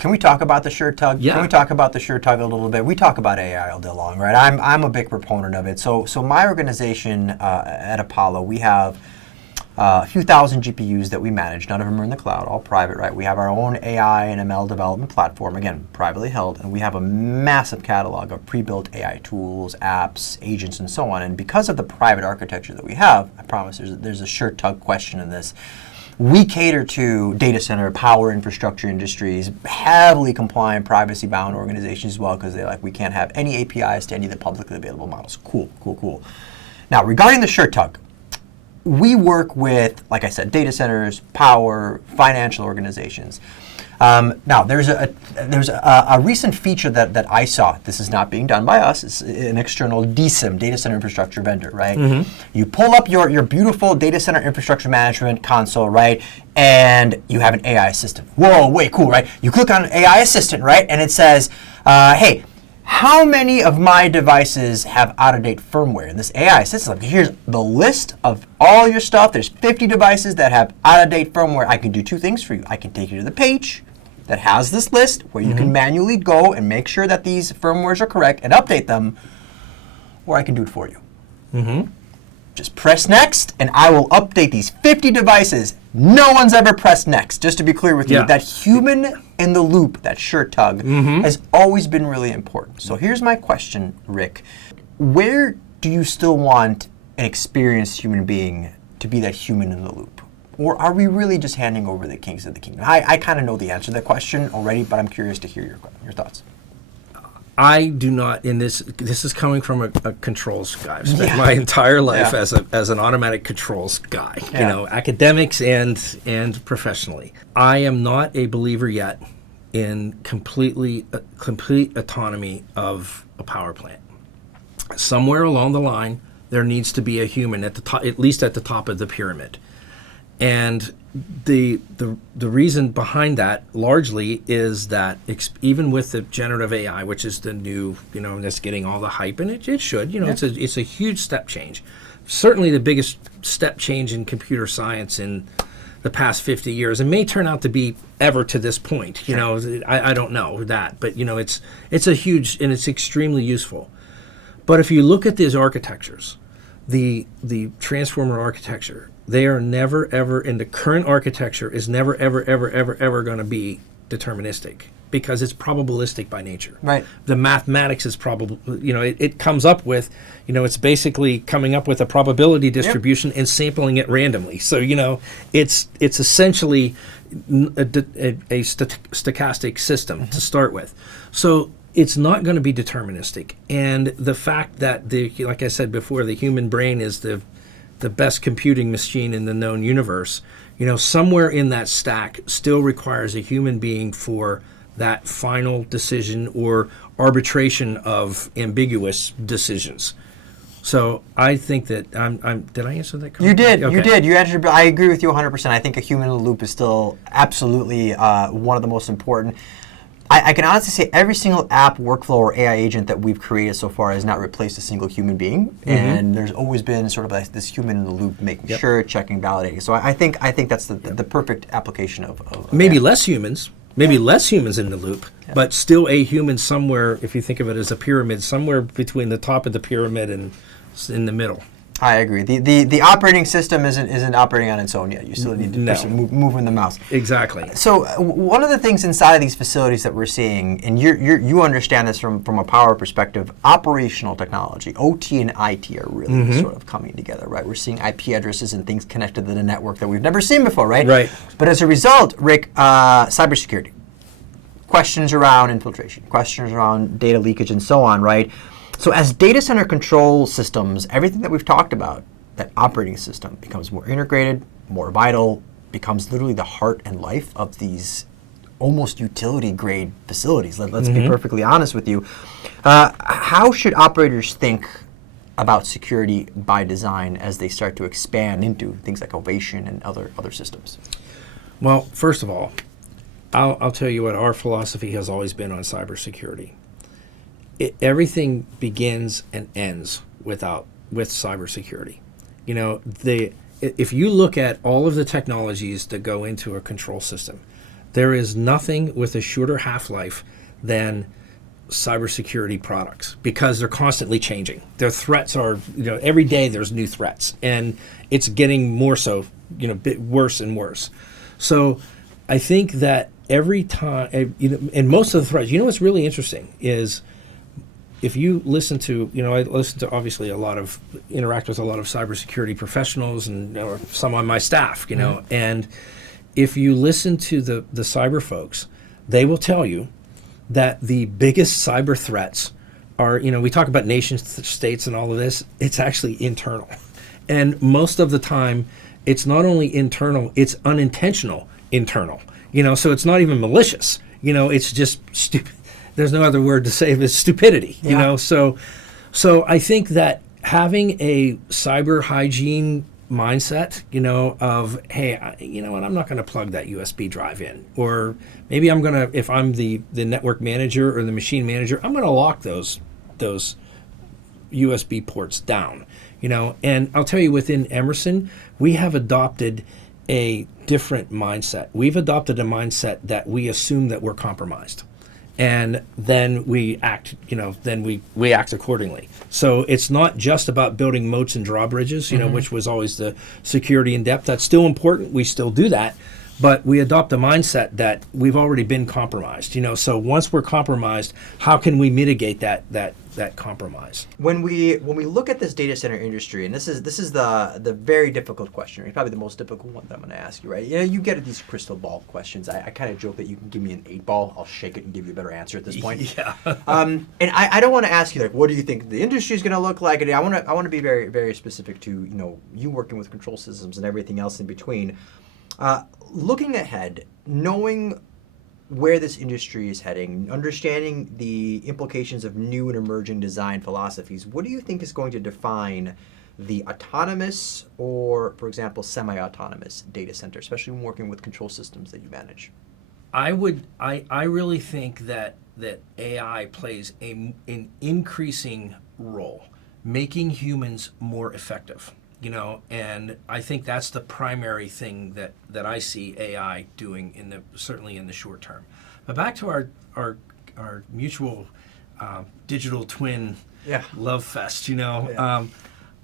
can we talk about the sure tug? Yeah. Can we talk about the sure tug a little bit? We talk about AI all day long, right? I'm a big proponent of it. So my organization at Apollo, we have a few thousand GPUs that we manage. None of them are in the cloud, all private, right? We have our own AI and ML development platform, again, privately held, and we have a massive catalog of pre-built AI tools, apps, agents, and so on. And because of the private architecture that we have, I promise there's a sure tug question in this. We cater to data center, power infrastructure industries, heavily compliant, privacy-bound organizations as well, because they're like, we can't have any APIs to any of the publicly available models. Cool. Now, regarding the sure tug, we work with, like I said, data centers, power, financial organizations. Now, there's a recent feature that I saw. This is not being done by us. It's an external DCIM, data center infrastructure vendor, right? Mm-hmm. You pull up your beautiful data center infrastructure management console, right? And you have an AI assistant. Whoa, wait, cool, right? You click on AI assistant, right? And it says, hey, how many of my devices have out-of-date firmware? And this AI assistant, here's the list of all your stuff. There's 50 devices that have out-of-date firmware. I can do two things for you. I can take you to the page that has this list where you can manually go and make sure that these firmwares are correct and update them, or I can do it for you. Just press next, and I will update these 50 devices. No one's ever pressed next. Just to be clear with you, that human in the loop, that sure tug, has always been really important. So here's my question, Rick. Where do you still want an experienced human being to be that human in the loop? Or are we really just handing over the kings of the kingdom? I kind of know the answer to that question already, but I'm curious to hear your thoughts. I do not, in this is coming from a controls guy. I've spent my entire life as an automatic controls guy, you know, academics and professionally. I am not a believer yet in complete autonomy of a power plant. Somewhere along the line, there needs to be a human at the top, at least at the top of the pyramid. And the reason behind that largely is that even with the generative AI, which is the new, you know, that's getting all the hype, and it should, you know, it's a huge step change. Certainly the biggest step change in computer science in the past 50 years, and may turn out to be ever to this point. You know, I don't know that, but you know, it's a huge, and it's extremely useful. But if you look at these architectures, the transformer architecture, they are never, ever, in the current architecture is never, ever going to be deterministic because it's probabilistic by nature. Right. The mathematics is probable, you know, it comes up with, you know, it's basically coming up with a probability distribution and sampling it randomly. So, you know, it's essentially a stochastic system to start with. So it's not going to be deterministic. And the fact that, like I said before, the human brain is the best computing machine in the known universe, you know, somewhere in that stack still requires a human being for that final decision or arbitration of ambiguous decisions. So I think that did I answer that correctly? You did. Okay. You did. You answered. I agree with you 100%. I think a human in the loop is still absolutely one of the most important. I can honestly say every single app, workflow, or AI agent that we've created so far has not replaced a single human being, and there's always been sort of like this human in the loop, making sure, checking, validating. So I think that's the perfect application of maybe AI. less humans. Maybe less humans in the loop, but still a human somewhere, if you think of it as a pyramid, somewhere between the top of the pyramid and in the middle. I agree. The operating system isn't operating on its own yet. You still need to moving the mouse. Exactly. So one of the things inside of these facilities that we're seeing, and you understand this from a power perspective, operational technology, OT and IT are really sort of coming together, right? We're seeing IP addresses and things connected to the network that we've never seen before, right? Right. But as a result, Rick, cybersecurity, questions around infiltration, questions around data leakage, and so on, right? So as data center control systems, everything that we've talked about, that operating system becomes more integrated, more vital, becomes literally the heart and life of these almost utility grade facilities. Let's be perfectly honest with you. How should operators think about security by design as they start to expand into things like Ovation and other systems? Well, first of all, I'll tell you what our philosophy has always been on cybersecurity. Everything begins and ends with cybersecurity. You know, if you look at all of the technologies that go into a control system, There is nothing with a shorter half-life than cybersecurity products because they're constantly changing. Their threats are, every day there's new threats, and it's getting more so, bit worse and worse. So I think that every time, and most of the threats, what's really interesting is if you listen to, I listen to obviously interact with a lot of cybersecurity professionals and or some on my staff, and if you listen to the cyber folks, they will tell you that the biggest cyber threats are, we talk about nation states and all of this, it's actually internal. And most of the time, it's not only internal, it's unintentional internal. So it's not even malicious. It's just stupid. There's no other word to say it. It's stupidity. So I think that having a cyber hygiene mindset, of, hey, I'm not going to plug that USB drive in, or maybe I'm going to, if I'm the network manager or the machine manager, I'm going to lock those USB ports down, and I'll tell you, within Emerson, we have adopted a different mindset. We've adopted a mindset that we assume that we're compromised. And then we act, we act accordingly. So it's not just about building moats and drawbridges, which was always the security in depth. That's still important. We still do that. But we adopt a mindset that we've already been compromised. So once we're compromised, how can we mitigate that compromise? When we look at this data center industry, and this is the very difficult question, right? Probably the most difficult one that I'm going to ask you, right? You get these crystal ball questions. I kind of joke that you can give me an 8-ball, I'll shake it and give you a better answer at this point. Yeah. And I don't want to ask you what do you think the industry is going to look like? And I want to be very, very specific to you working with control systems and everything else in between. Looking ahead, knowing where this industry is heading, understanding the implications of new and emerging design philosophies, what do you think is going to define the autonomous or, for example, semi-autonomous data center, especially when working with control systems that you manage? I really think that AI plays an increasing role, making humans more effective. And I think that's the primary thing that I see AI doing certainly in the short term. But back to our mutual digital twin love fest,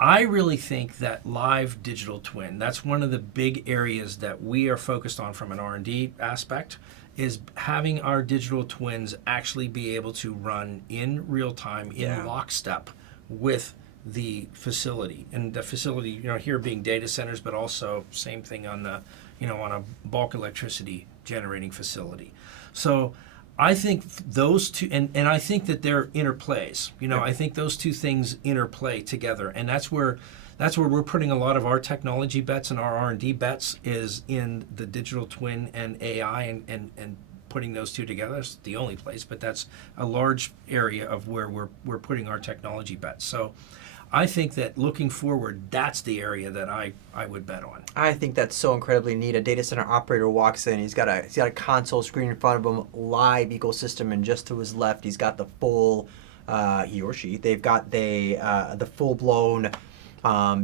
I really think that live digital twin, that's one of the big areas that we are focused on from an R&D aspect, is having our digital twins actually be able to run in real time, in lockstep with the facility. And the facility, here being data centers, but also same thing on the, on a bulk electricity generating facility. So I think those two, and I think that they're interplays. I think those two things interplay together, and that's where we're putting a lot of our technology bets and our R&D bets is in the digital twin and AI and putting those two together. That's the only place, but that's a large area of where we're putting our technology bets. So I think that looking forward, that's the area that I would bet on. I think that's so incredibly neat. A data center operator walks in, he's got a console screen in front of him, live ecosystem, and just to his left, he's got the full, he or she, they've got the full-blown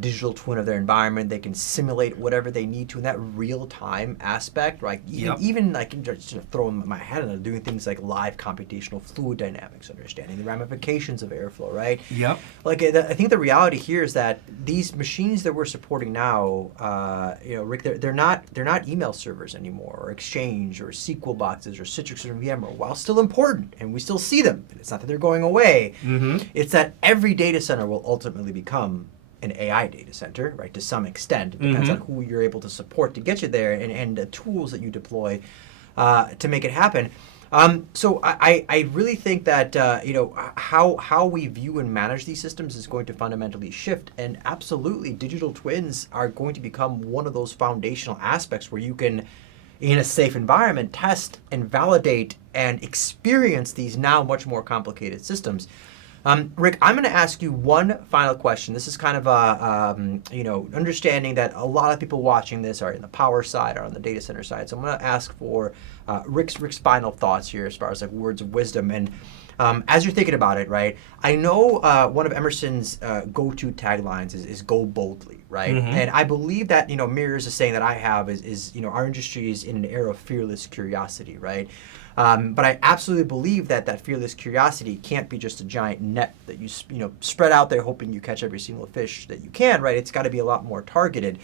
digital twin of their environment. They can simulate whatever they need to in that real-time aspect, right? Even like just throw my head in, doing things like live computational fluid dynamics, understanding the ramifications of airflow, right? Yep. Like I think the reality here is that these machines that we're supporting now, Rick, they're not email servers anymore, or Exchange, or SQL boxes, or Citrix or VMware. While still important, and we still see them, and it's not that they're going away. Mm-hmm. It's that every data center will ultimately become an AI data center, right, to some extent. It depends on who you're able to support to get you there, and the tools that you deploy to make it happen. So I really think that how we view and manage these systems is going to fundamentally shift, and absolutely digital twins are going to become one of those foundational aspects where you can, in a safe environment, test and validate and experience these now much more complicated systems. Rick, I'm going to ask you one final question. This is kind of understanding that a lot of people watching this are in the power side or on the data center side. So I'm going to ask for Rick's final thoughts here as far as like words of wisdom. And as you're thinking about it, right? I know one of Emerson's go-to taglines is "Go boldly," right? And I believe that mirrors a saying that I have is our industry is in an era of fearless curiosity, right? But I absolutely believe that that fearless curiosity can't be just a giant net that you spread out there hoping you catch every single fish that you can, right? It's got to be a lot more targeted.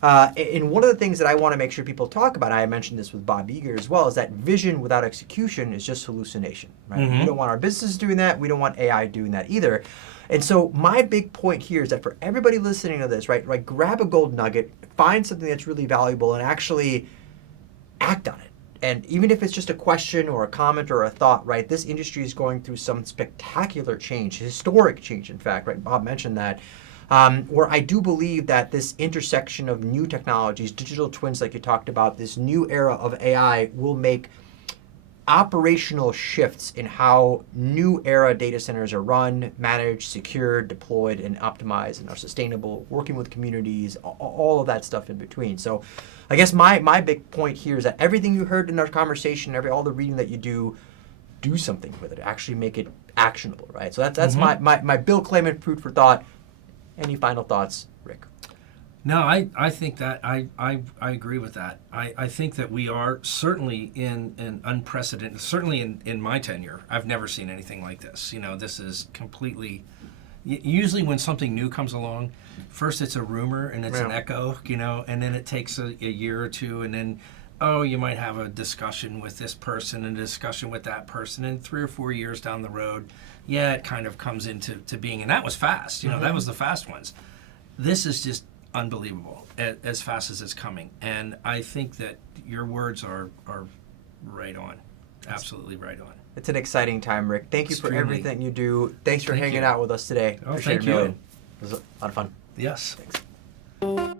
And one of the things that I want to make sure people talk about, I mentioned this with Bob Eager as well, is that vision without execution is just hallucination, right? We don't want our business doing that. We don't want AI doing that either. And so my big point here is that for everybody listening to this, right, grab a gold nugget, find something that's really valuable, and actually act on it. And even if it's just a question or a comment or a thought, right, this industry is going through some spectacular change, historic change, in fact, right? Bob mentioned that. Where I do believe that this intersection of new technologies, digital twins like you talked about, this new era of AI will make operational shifts in how new era data centers are run, managed, secured, deployed, and optimized, and are sustainable, working with communities, all of that stuff in between. So I guess my big point here is that everything you heard in our conversation, all the reading that you do something with it, actually make it actionable, right? So that's my Bill Clayman food for thought. Any final thoughts, Rick? No, I think that I agree with that. I think that we are certainly in an unprecedented, certainly in my tenure, I've never seen anything like this. This is completely, usually when something new comes along, first it's a rumor and it's an echo, and then it takes a year or two, and then, you might have a discussion with this person and a discussion with that person, and 3 or 4 years down the road, it kind of comes into being. And that was fast, that was the fast ones. This is just unbelievable as fast as it's coming. And I think that your words are right on, absolutely right on. It's an exciting time, Rick. Thank you for everything you do. Thanks for hanging out with us today. Oh, thank you. It was a lot of fun. Yes. Thanks.